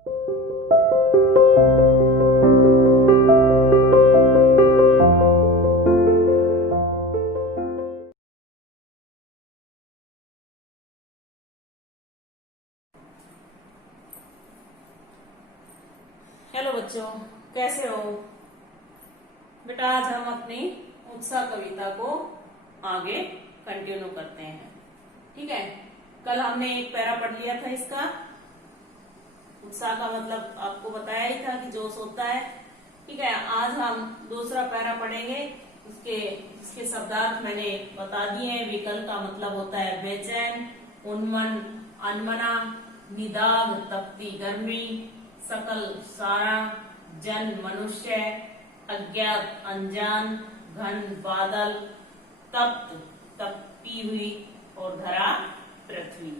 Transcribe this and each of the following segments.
Hello बच्चों, कैसे हो बेटा। आज हम अपनी उत्साह कविता को आगे कंटिन्यू करते हैं। ठीक है, कल हमने एक पैरा पढ़ लिया था इसका। उत्साह का मतलब आपको बताया ही था कि जोश होता है। ठीक है, आज हम दूसरा पैरा पढ़ेंगे। उसके शब्दार्थ मैंने बता दिए हैं। विकल का मतलब होता है बेचैन, उन्मन, अनमना, निदाग तपती गर्मी, सकल सारा, जन मनुष्य, अज्ञात अनजान, घन बादल, तप्त तपती हुई और धरा पृथ्वी।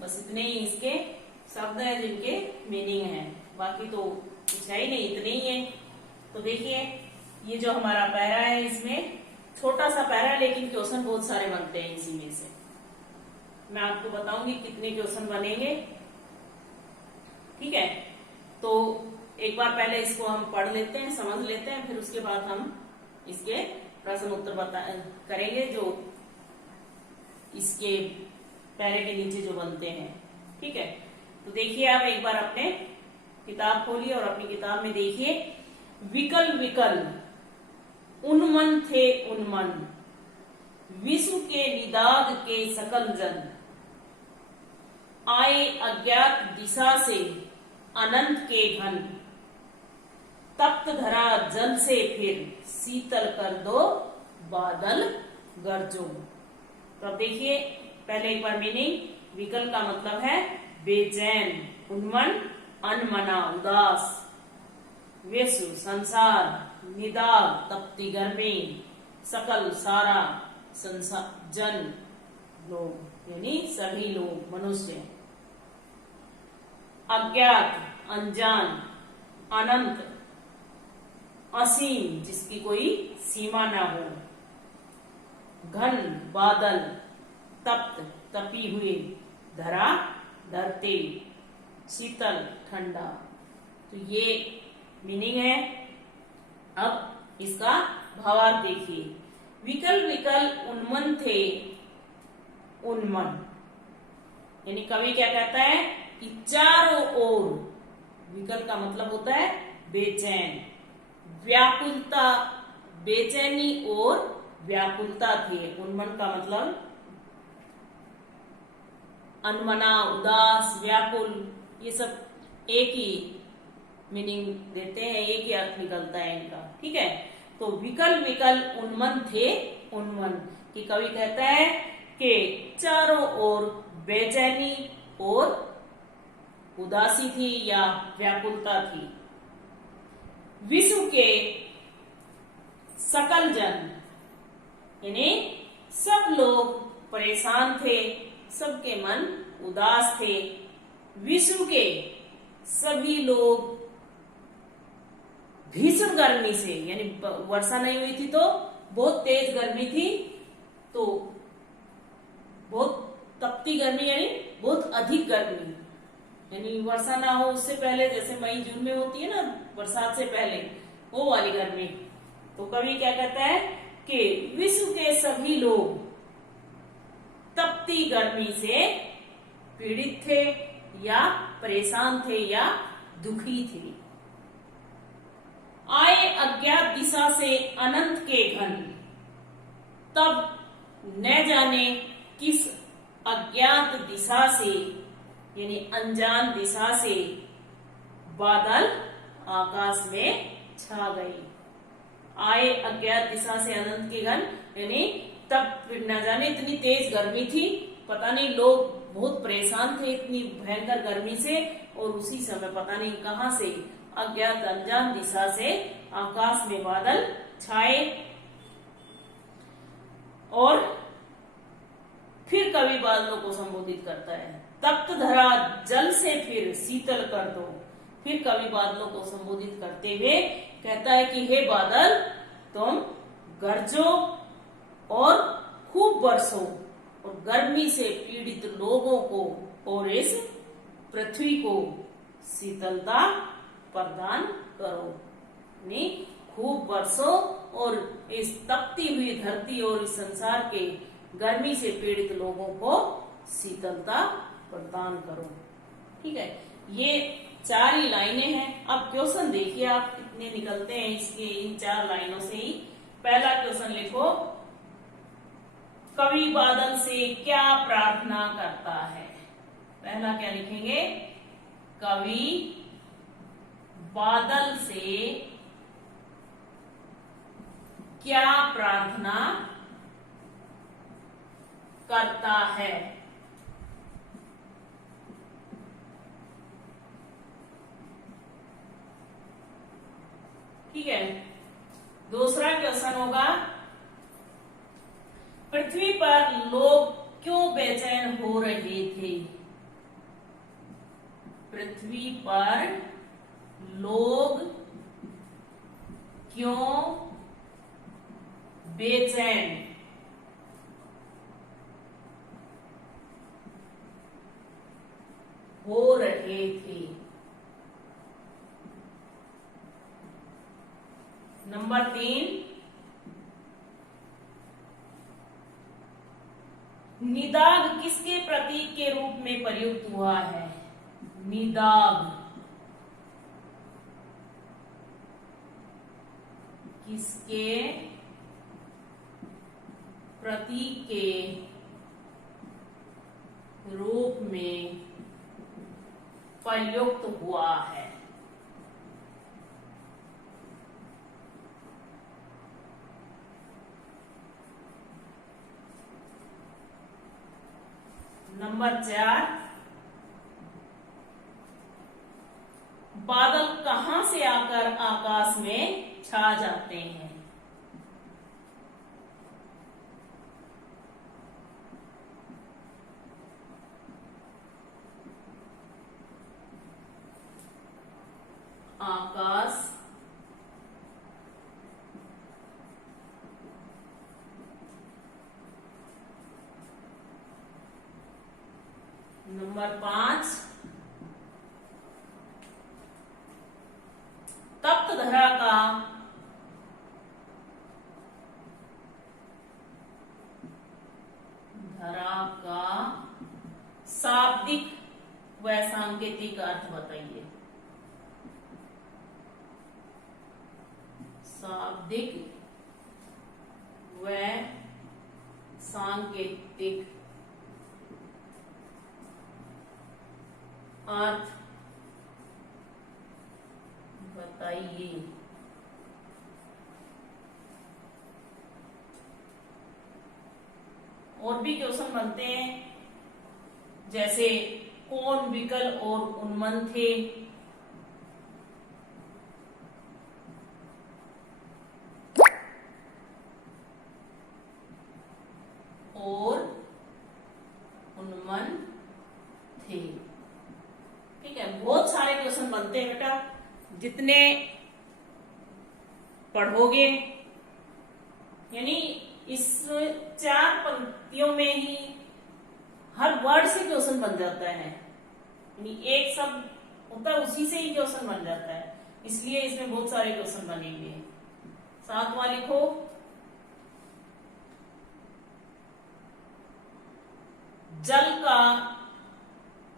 बस इतने ही इसके शब्द हैं जिनके मीनिंग है। बाकी तो कुछ है ही नहीं, इतने ही है। तो देखिए, ये जो हमारा पैरा है, इसमें छोटा सा पैरा है लेकिन क्वेश्चन बहुत सारे बनते हैं इसी में से। मैं आपको बताऊंगी कितने क्वेश्चन बनेंगे। ठीक है, तो एक बार पहले इसको हम पढ़ लेते हैं, समझ लेते हैं, फिर उसके बाद हम इसके प्रश्न उत्तर करेंगे जो इसके पैरे के नीचे जो बनते हैं। ठीक है, तो देखिए आप एक बार अपने किताब खोलिए और अपनी किताब में देखिए। विकल विकल उन्मन थे उन्मन, विश्व के निदाग के सकल जन, आए अज्ञात दिशा से अनंत के घन, तप्त धरा जल से फिर शीतल कर दो बादल गरजो। तो अब देखिए पहले एक बार मीनिंग। विकल का मतलब है बेचैन, उन्मन अनमना उदास, विश्व संसार, निदाग तपती गर्मी, सकल सारा संसार, जन लोग यानी सभी लोग मनुष्य, अज्ञात अनजान, अनंत असीम जिसकी कोई सीमा ना हो, घन बादल, तप्त तपी हुई, धरा धरती, शीतल ठंडा। तो ये मीनिंग है। अब इसका भावार्थ देखिए। विकल विकल उन्मन थे उन्मन, यानी कवि क्या कहता है कि चारों ओर, विकल का मतलब होता है बेचैन, व्याकुलता, बेचैनी और व्याकुलता थे। उन्मन का मतलब अनमना, उदास, व्याकुल, ये सब एक ही मीनिंग देते हैं, एक ही अर्थ निकलता है इनका। ठीक है, तो विकल विकल उन्मन थे उन्मन कि कवि कहता है कि चारों ओर बेचैनी और उदासी थी या व्याकुलता थी। विश्व के सकल जन यानी सब लोग परेशान थे, सबके मन उदास थे। विश्व के सभी लोग भीषण गर्मी से, यानी वर्षा नहीं हुई थी तो बहुत तेज गर्मी थी, तो बहुत तपती गर्मी यानी बहुत अधिक गर्मी, यानी वर्षा ना हो उससे पहले, जैसे मई जून में होती है ना बरसात से पहले, वो वाली गर्मी। तो कवि क्या कहता है कि विश्व के सभी लोग तपती गर्मी से पीड़ित थे या परेशान थे या दुखी थे। आए अज्ञात दिशा से अनंत के घन, तब न जाने किस अज्ञात दिशा से यानी अनजान दिशा से बादल आकाश में छा गए। आए अज्ञात दिशा से अनंत के घन, यानी तब न जाने इतनी तेज गर्मी थी, पता नहीं लोग बहुत परेशान थे इतनी भयंकर गर्मी से, और उसी समय पता नहीं कहां से अज्ञात अनजान दिशा से आकाश में बादल छाए। और फिर कवि बादलों को संबोधित करता है, तप्त धरा जल से फिर शीतल कर दो। फिर कवि बादलों को संबोधित करते हुए कहता है कि हे बादल, तुम गरजो और खूब बरसो और गर्मी से पीड़ित लोगों को और इस पृथ्वी को शीतलता प्रदान करो। यानी खूब बरसो और इस तपती हुई धरती और इस संसार के गर्मी से पीड़ित लोगों को शीतलता प्रदान करो। ठीक है, ये 4 ही लाइनें हैं। अब क्वेश्चन देखिए आप कितने निकलते हैं इसके इन 4 लाइनों से ही। पहला क्वेश्चन लिखो, कवि बादल से क्या प्रार्थना करता है। पहला क्या लिखेंगे, कवि बादल से क्या प्रार्थना करता है। ठीक है, दूसरा क्वेश्चन होगा, पृथ्वी पर लोग क्यों बेचैन हो रहे थे। पृथ्वी पर लोग क्यों बेचैन हो रहे थे। नंबर 3, निदाग किसके प्रतीक के रूप में प्रयुक्त हुआ है। निदाग किसके प्रतीक के रूप में प्रयुक्त हुआ है। नंबर 4, बादल कहां से आकर आकाश में छा जाते हैं। आकाश नंबर 5, तप्त धरा का शाब्दिक व सांकेतिक अर्थ बताइए। शाब्दिक व सांकेतिक अर्थ बताइए। और भी क्वेश्चन बनते हैं, जैसे कौन विकल और उन्मन थे। और उन्मन थे। ठीक है, बहुत सारे क्वेश्चन बनते हैं बेटा, जितने पढ़ोगे, यानी इस 4 पंक्तियों में ही हर वर्ड से क्वेश्चन बन जाता है। यानी एक शब्द होता है उसी से ही क्वेश्चन बन जाता है, इसलिए इसमें बहुत सारे क्वेश्चन बनेंगे। 7वां लिखो, जल का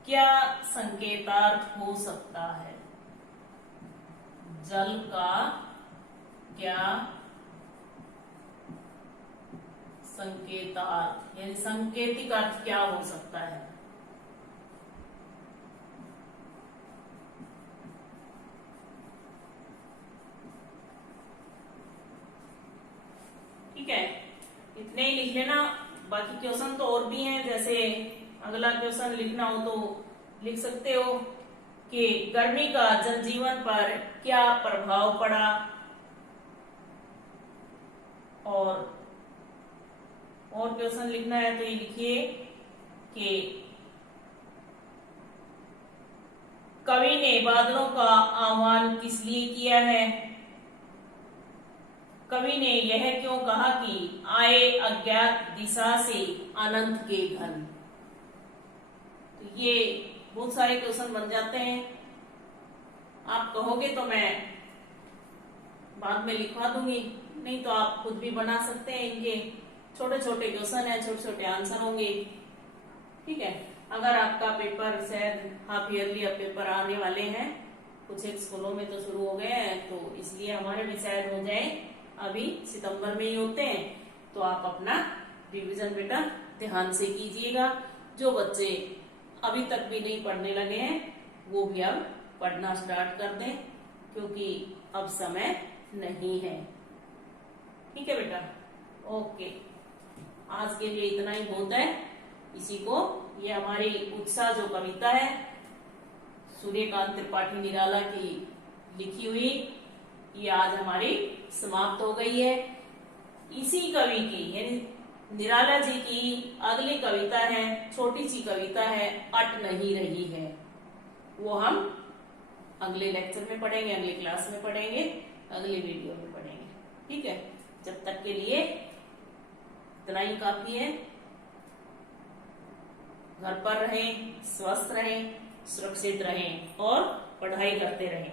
क्या संकेतार्थ हो सकता है। जल का क्या संकेतार्थ यानी सांकेतिक अर्थ क्या हो सकता है। ठीक है, इतने ही लिख लेना, बाकी क्वेश्चन तो और भी हैं। जैसे अगला क्वेश्चन लिखना हो तो लिख सकते हो कि गर्मी का जनजीवन पर क्या प्रभाव पड़ा। और क्वेश्चन लिखना है तो ये लिखिए कि कवि ने बादलों का आह्वान किस लिए किया है। कवि ने यह क्यों कहा कि आए अज्ञात दिशा से अनंत के घन। तो ये बहुत सारे क्वेश्चन बन जाते हैं। आप कहोगे तो मैं बाद में लिखवा दूंगी, नहीं तो आप खुद भी बना सकते हैं। इनके छोटे छोटे क्वेश्चन है, छोटे छोटे आंसर होंगे। ठीक है, अगर आपका पेपर शायद हाफ ईयरली अब पेपर आने वाले हैं, कुछ एक स्कूलों में तो शुरू हो गए हैं, तो इसलिए हमारे भी शायद हो जाए, अभी सितंबर में ही होते हैं। तो आप अपना रिवीजन बेटा ध्यान से कीजिएगा। जो बच्चे अभी तक भी नहीं पढ़ने लगे हैं वो भी अब पढ़ना स्टार्ट कर दें, क्योंकि अब समय नहीं है। ठीक है बेटा, ओके, आज के लिए इतना ही बहुत है। इसी को, ये हमारी उत्साह जो कविता है सूर्यकांत त्रिपाठी निराला की लिखी हुई, ये आज हमारी समाप्त हो गई है। इसी कवि की यानी निराला जी की अगली कविता है, छोटी सी कविता है, अट नहीं रही है। वो हम अगले लेक्चर में पढ़ेंगे, अगले क्लास में पढ़ेंगे, अगले वीडियो में पढ़ेंगे। ठीक है, जब तक के लिए इतना ही काफी है। घर पर रहें, स्वस्थ रहें, सुरक्षित रहें और पढ़ाई करते रहें।